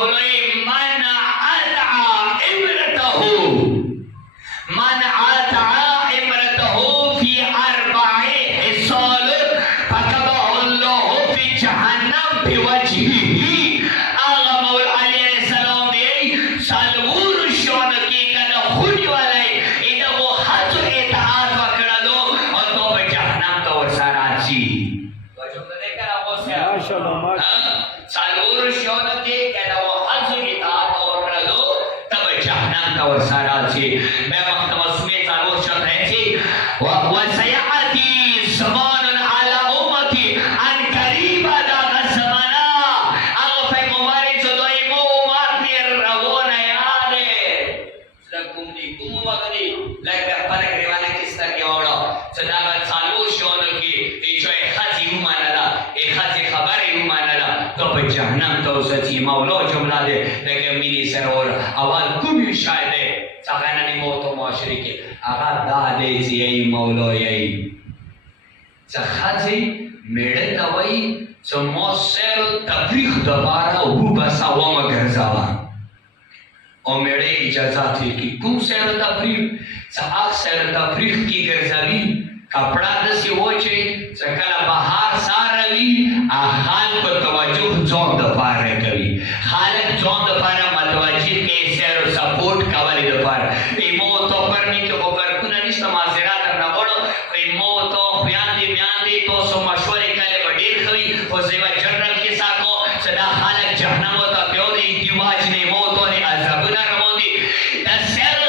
مولوی من اتعا امرته من اتعا امرته فی 4 حصال فكبه الله في جهنم بوجهه. آغا مولا علیہ السلام دی سالور شون کی کنا خونی والی ایدا وہ حج اطاعت وکڑلو اور تو جہنم کا ورسارا چی وجہ نے کرا وہ سے ماشاءاللہ سالور شون کی کنا وہ حج اطاعت وکڑلو تب جہنم کا ورسارا چی. میں مختمس میں سالور شون ہے چی وسیعتی زمان على امتی ان قریب دا زمانا اگو پیغمبری چو دوئی مو ماتنی روون یاده لکم دی کم وقتی لگ پرک ریوانا کس طرح کی اوڑا صداقہ سالو شونو کی ایچو ایک خاصی امانا دا ایک خاصی خبری امانا دا تو پہ جہنم تو سچی مولو جملہ دے لیکن منی سر اور اول کمی شاید ہے ساقینانی موت و معاشری کے آقا دا دے سی ای مولو یای خاصی میڑے توائی چو موسیل تفریخ دبارا او بسا وام گرزاوا او میڑے اجازت ہے کہ کم سیر تفریخ چا آخ سیر تفریخ کی گرزاوی کپڑا دسی وچے چا کلا بہار ساروی آخال کو توجہ جون دپارے کبھی خالق جون دپارا متوجہ کے سیر و سپورٹ کوالی دپارا ایمو تو پرنی کے اوپر کنا نشتا معذرات کرنا بڑو ایمو تو میاندی تو سو مشورے کالے بڑیر خوی و زیوہ جنرل کے ساکو صدا خالق جہنم و تا پیو دی دیواج نے موتو نے عذابنا رمو دی دا سیر